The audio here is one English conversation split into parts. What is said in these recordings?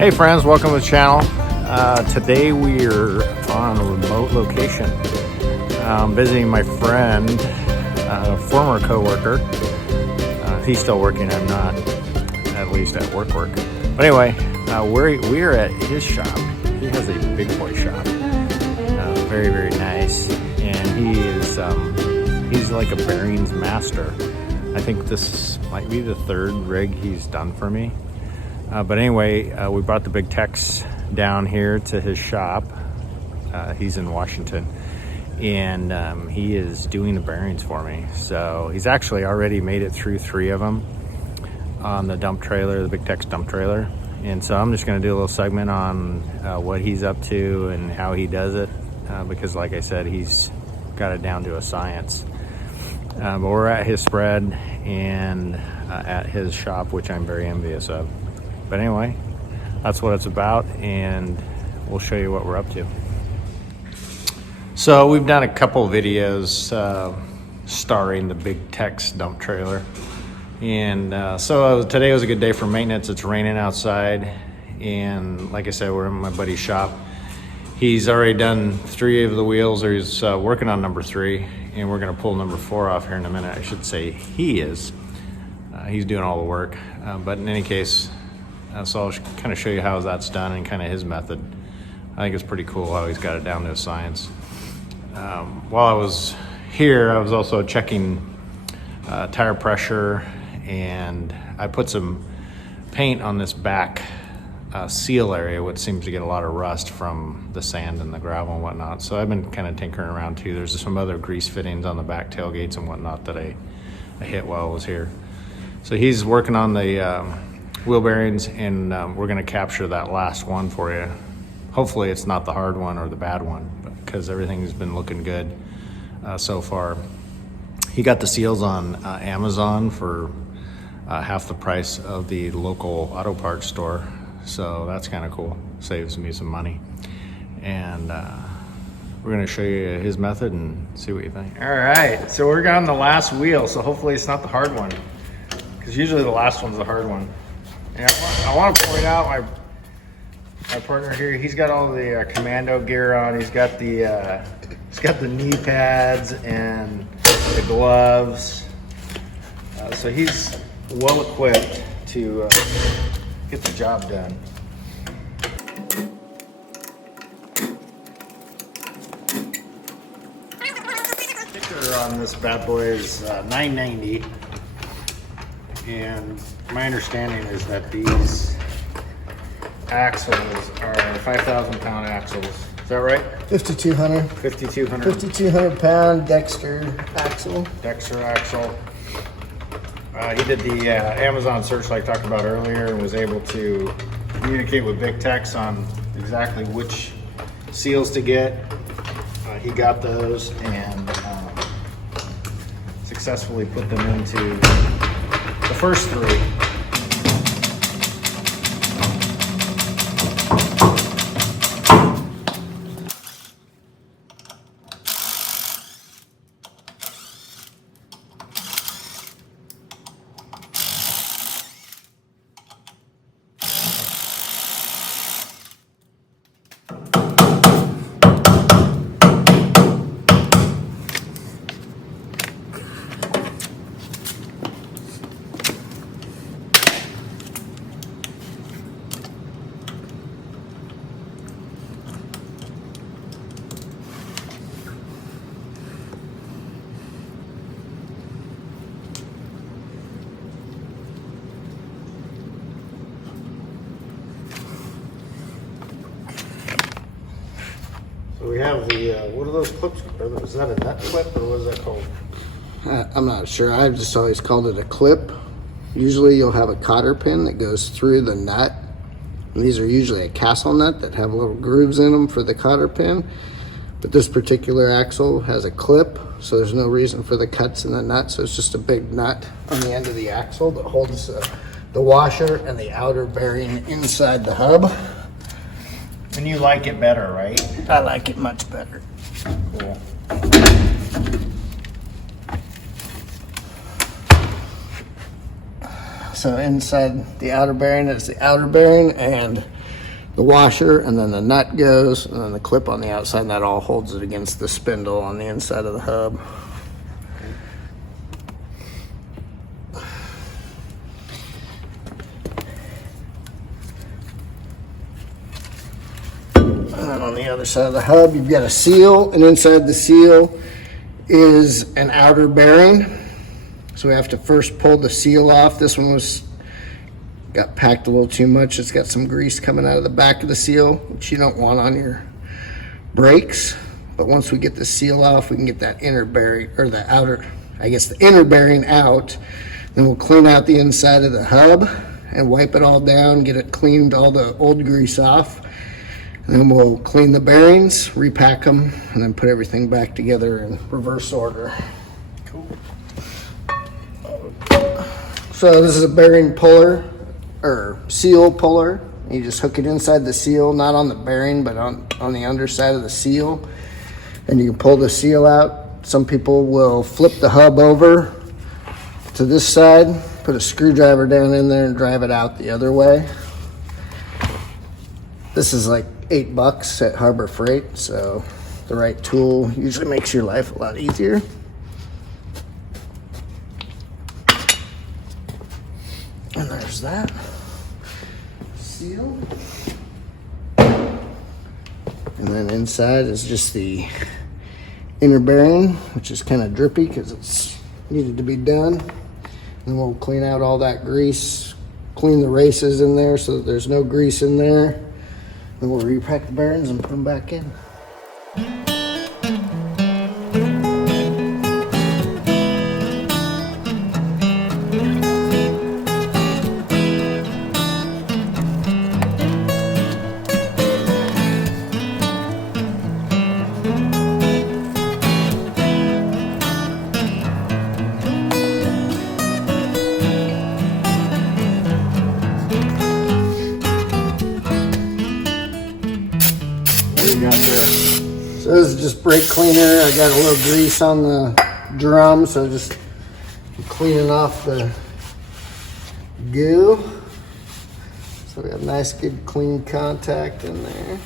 Hey friends, welcome to the channel. Today we are on a remote location. I'm visiting my friend, former co-worker. He's still working, I'm not, at least at work. But anyway, we're at his shop. He has a big boy shop. Very, very nice. And he is, he's like a bearings master. I think this might be the third rig he's done for me. But anyway, we brought the big techs down here to his shop. He's in Washington, and he is doing the bearings for me. So he's actually already made it through 3 of them on the dump trailer, the big tech's dump trailer. And so I'm just gonna do a little segment on what he's up to and how he does it, because like I said, he's got it down to a science. But we're at his spread and at his shop, which I'm very envious of. But anyway, that's what it's about, and we'll show you what we're up to. So we've done a couple videos starring the big tech's dump trailer. And so today was a good day for maintenance. It's raining outside, and like I said, we're in my buddy's shop. He's already done 3 of the wheels, or he's working on number 3, and we're gonna pull number 4 off here in a minute. I should say he is. He's doing all the work, but in any case, so I'll kind of show you how that's done and kind of his method. I think it's pretty cool how he's got it down to a science. While I was here, I was also checking tire pressure, and I put some paint on this back seal area, which seems to get a lot of rust from the sand and the gravel and whatnot. So I've been kind of tinkering around too. There's some other grease fittings on the back tailgates and whatnot that I hit while I was here. So he's working on the wheel bearings, and we're going to capture that last one for you. Hopefully it's not the hard one or the bad one, because everything's been looking good so far. He got the seals on Amazon for half the price of the local auto parts store, so that's kind of cool. Saves me some money. And we're going to show you his method and see what you think. All right, so we're on the last wheel, so hopefully it's not the hard one, because usually the last one's the hard one. And I want to point out my partner here. He's got all the commando gear on. He's got the knee pads and the gloves. So he's well equipped to get the job done. Sticker on this bad boy is $9.90. And my understanding is that these axles are 5,000-pound axles. Is that right? 5,200. 5,200. 5,200-pound Dexter axle. Dexter axle. He did the Amazon search like I talked about earlier, and was able to communicate with Big Tex on exactly which seals to get. He got those and successfully put them into the first 3. So we have the, what are those clips? Is that a nut clip, or what is that called? I'm not sure. I've just always called it a clip. Usually you'll have a cotter pin that goes through the nut. And these are usually a castle nut that have little grooves in them for the cotter pin. But this particular axle has a clip, so there's no reason for the cuts in the nut. So it's just a big nut on the end of the axle that holds the washer and the outer bearing inside the hub. And you like it better, right? I like it much better. Cool. So inside the outer bearing is the outer bearing, and the washer, and then the nut goes, and then the clip on the outside, and that all holds it against the spindle on the inside of the hub. And then on the other side of the hub, you've got a seal, and inside the seal is an outer bearing. So we have to first pull the seal off. This one got packed a little too much. It's got some grease coming out of the back of the seal, which you don't want on your brakes. But once we get the seal off, we can get that inner bearing, or the outer, I guess the inner bearing out. Then we'll clean out the inside of the hub and wipe it all down, get it cleaned, all the old grease off. And then we'll clean the bearings, repack them, and then put everything back together in reverse order. Cool. So this is a bearing puller, or seal puller. You just hook it inside the seal, not on the bearing, but on the underside of the seal. And you can pull the seal out. Some people will flip the hub over to this side, put a screwdriver down in there and drive it out the other way. This is like $8 at Harbor Freight, so the right tool usually makes your life a lot easier. And there's that seal. And then inside is just the inner bearing, which is kind of drippy because it's needed to be done. And we'll clean out all that grease, clean the races in there so that there's no grease in there. Then we'll repack the bearings and put them back in. So this is just brake cleaner. I got a little grease on the drum, so just cleaning off the goo. So we have nice, good, clean contact in there.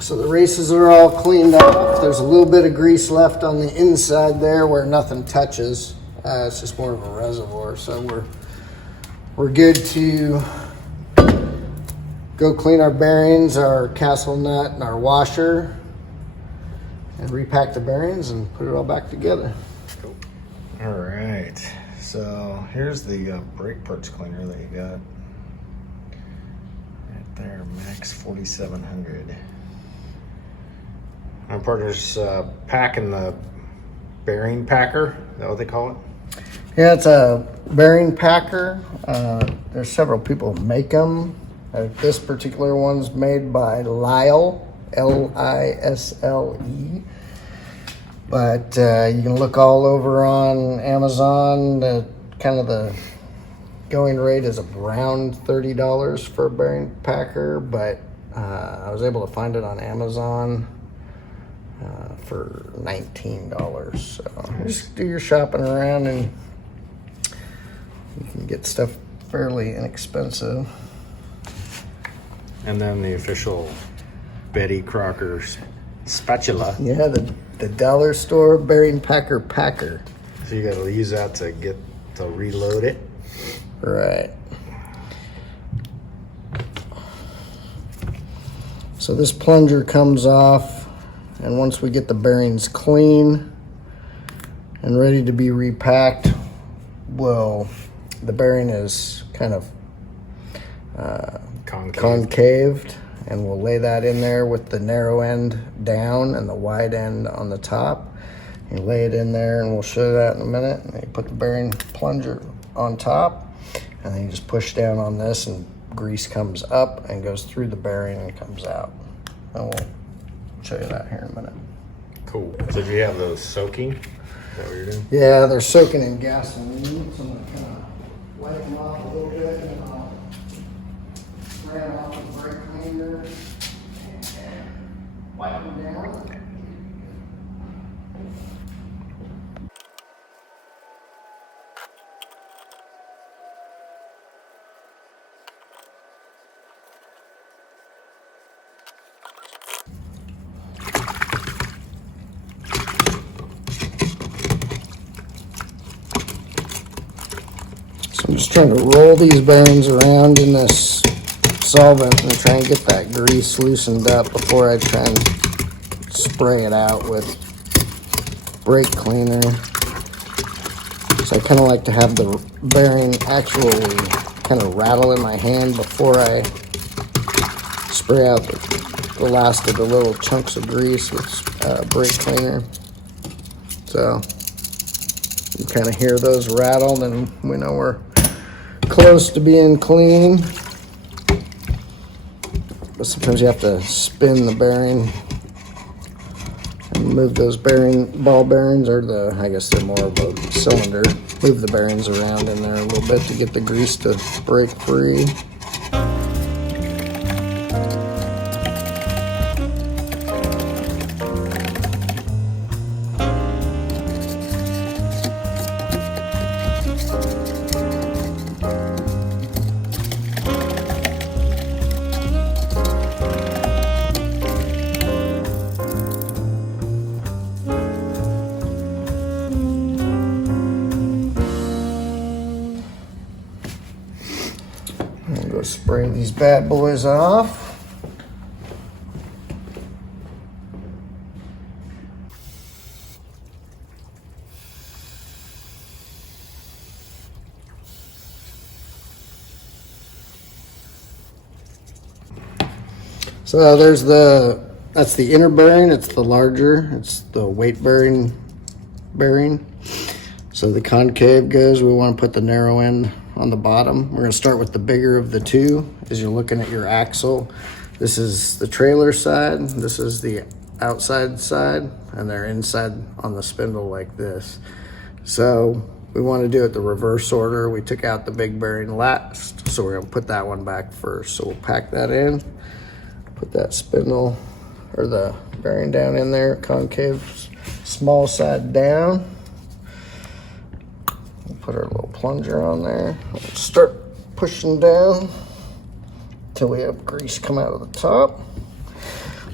So the races are all cleaned off. There's a little bit of grease left on the inside there where nothing touches. It's just more of a reservoir, so we're good to go clean our bearings, our castle nut, and our washer, and repack the bearings and put it all back together. Cool. All right, so here's the brake parts cleaner that you got. Right there, Max 4700. My partner's packing the bearing packer. Is that what they call it? Yeah, it's a bearing packer. There's several people who make them. This particular one's made by Lisle, Lisle. But you can look all over on Amazon. The going rate is around $30 for a bearing packer, but I was able to find it on Amazon for $19. So just do your shopping around and you can get stuff fairly inexpensive. And then the official Betty Crocker's spatula. Yeah, the dollar store bearing packer. So you gotta use that to reload it. Right. So this plunger comes off, and once we get the bearings clean and ready to be repacked, the bearing is kind of concaved, and we'll lay that in there with the narrow end down and the wide end on the top. You lay it in there, and we'll show that in a minute. And you put the bearing plunger on top, and then you just push down on this, and grease comes up and goes through the bearing and comes out. And we'll show you that here in a minute. Cool. So do you have those soaking? Is that what you're doing? Yeah, they're soaking in gasoline, so I'm gonna kind of wipe them off a little bit, and I'll spray them off with brake cleaner and wipe them down. just trying to roll these bearings around in this solvent and try and get that grease loosened up before I try and spray it out with brake cleaner. So I kind of like to have the bearing actually kind of rattle in my hand before I spray out the last of the little chunks of grease with brake cleaner. So you kind of hear those rattle, and we know we're close to being clean. But sometimes you have to spin the bearing and move those ball bearings, or I guess they're more of a cylinder. Move the bearings around in there a little bit to get the grease to break free. I'm going to spray these bad boys off. So that's the inner bearing. It's the larger, it's the weight bearing. So the concave goes, we want to put the narrow end on the bottom. We're going to start with the bigger of the two as you're looking at your axle. This is the trailer side, this is the outside side, and they're inside on the spindle like this. So we want to do it the reverse order. We took out the big bearing last, so we're going to put that one back first. So we'll pack that in, put that spindle or the bearing down in there, concave small side down. Put our little plunger on there. We'll start pushing down until we have grease come out of the top,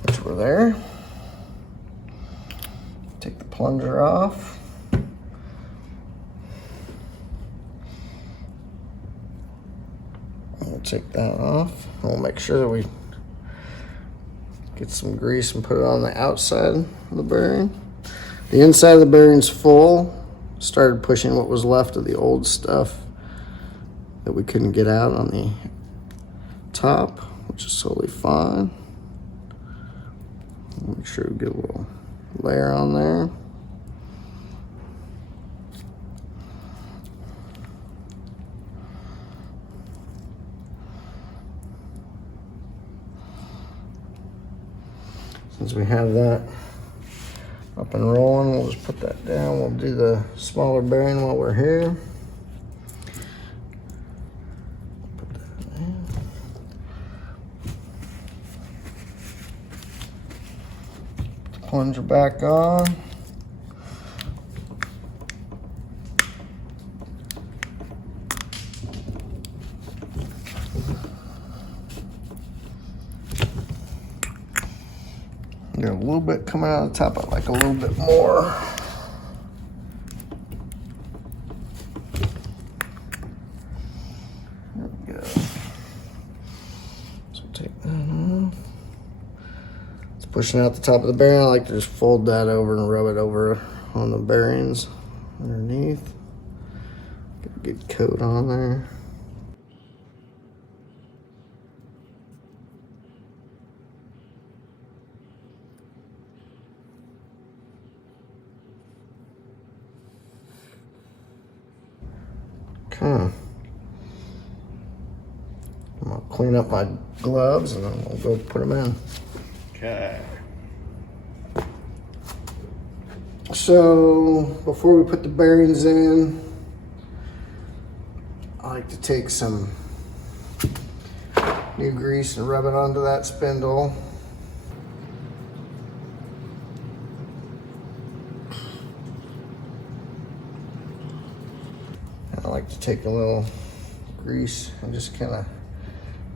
which we're there. Take the plunger off. We'll take that off. We'll make sure that we get some grease and put it on the outside of the bearing. The inside of the bearing's full. Started pushing what was left of the old stuff that we couldn't get out on the top, which is totally fine. Make sure we get a little layer on there. Since we have that up and rolling, we'll just put that down. We'll do the smaller bearing while we're here. Put that in. Put the plunger back on. Got a little bit coming out of the top. I'd like a little bit more. There we go. So take that off. It's pushing out the top of the bearing. I like to just fold that over and rub it over on the bearings underneath. Get a good coat on there. Okay. I'm gonna clean up my gloves and then we'll go put them in. Okay. So before we put the bearings in, I like to take some new grease and rub it onto that spindle. I like to take a little grease and just kind of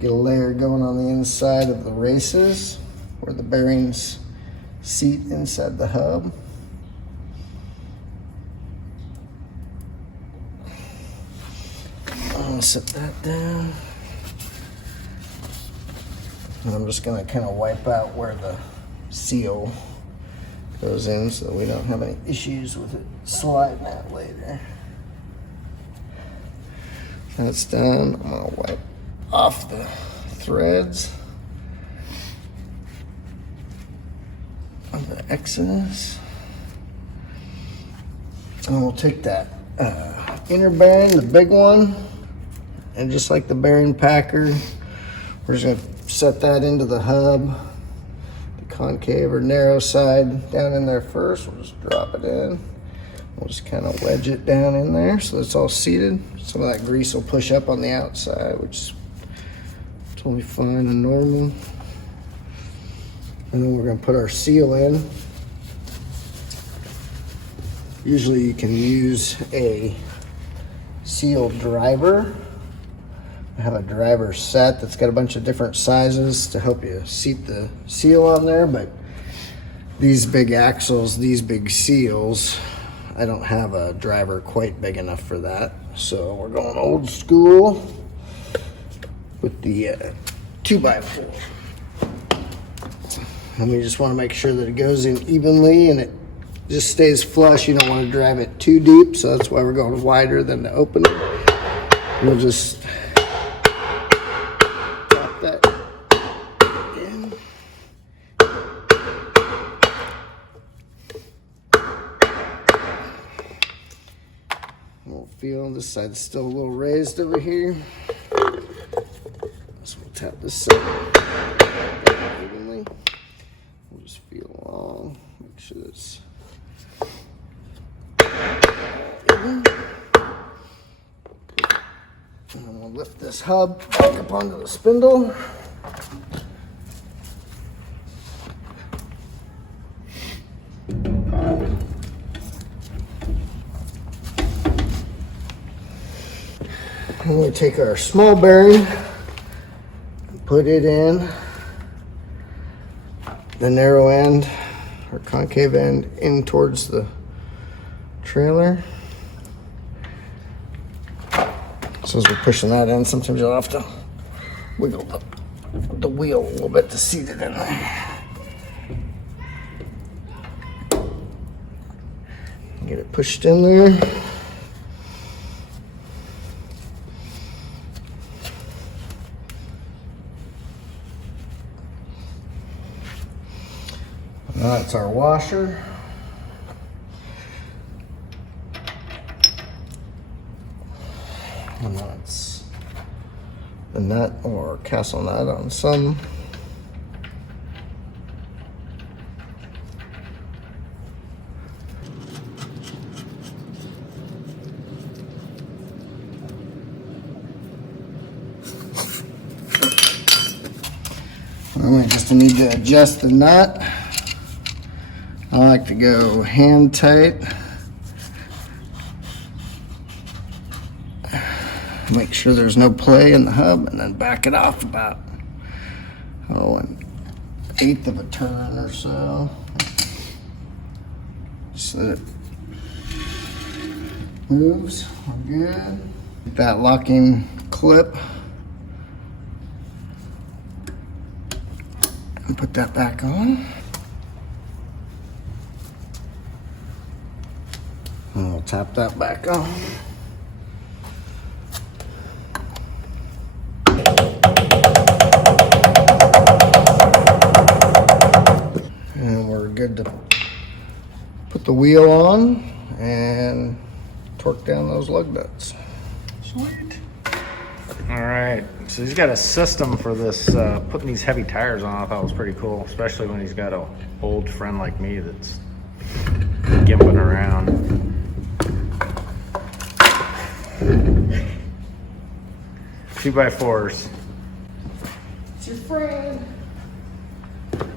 get a layer going on the inside of the races where the bearings seat inside the hub. gonna set that down. And I'm just gonna kind of wipe out where the seal goes in so we don't have any issues with it sliding out later. That's done. I'm gonna wipe off the threads of the Exodus. And we'll take that inner bearing, the big one, and just like the bearing packer, we're just gonna set that into the hub, the concave or narrow side down in there first. We'll just drop it in. We'll just kind of wedge it down in there so it's all seated. Some of that grease will push up on the outside, which is totally fine and normal. And then we're gonna put our seal in. Usually you can use a seal driver. I have a driver set that's got a bunch of different sizes to help you seat the seal on there, but these big axles, these big seals, I don't have a driver quite big enough for that. So we're going old school with the 2x4. And we just want to make sure that it goes in evenly and it just stays flush. You don't want to drive it too deep, so that's why we're going wider than the opening. We'll just drop that in. We'll feel this side's still a little raised over here. So we'll tap this side evenly. We'll just feel along, make sure it's even. And then we'll lift this hub back up onto the spindle. And we take our small bearing and put it in the narrow end or concave end in towards the trailer. So as we're pushing that in, sometimes you'll have to wiggle the wheel a little bit to seat it in there. Get it pushed in there. That's our washer. And that's the nut or castle nut on some. And we just need to adjust the nut. I like to go hand tight. Make sure there's no play in the hub and then back it off about, an eighth of a turn or so. So that it moves. We're good. Get that locking clip and put that back on. And we'll tap that back on. And we're good to put the wheel on and torque down those lug nuts. Sweet. All right, so he's got a system for this, putting these heavy tires on. I thought it was pretty cool, especially when he's got an old friend like me that's gimping around. 2x4s. It's your friend.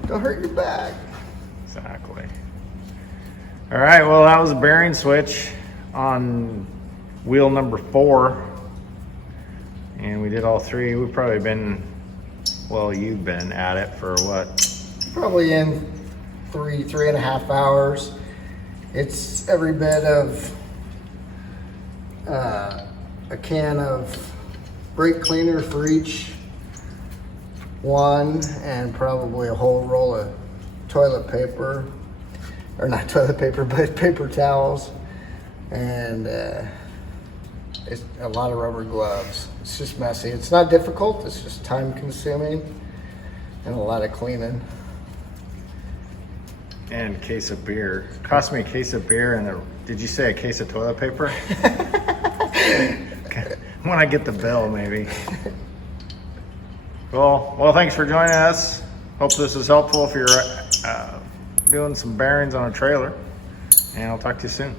Don't hurt your back. Exactly. All right, well, that was a bearing switch on wheel number 4. And we did all 3. We've probably been, well, you've been at it for what? Probably in 3.5 hours. It's every bit of a can of brake cleaner for each one, and probably a whole roll of toilet paper, or not toilet paper, but paper towels, and it's a lot of rubber gloves. It's just messy. It's not difficult, it's just time consuming and a lot of cleaning. And a case of beer. Cost me a case of beer and did you say a case of toilet paper? When I get the bill, maybe. Cool. Well, thanks for joining us. Hope this is helpful if you're doing some bearings on a trailer. And I'll talk to you soon.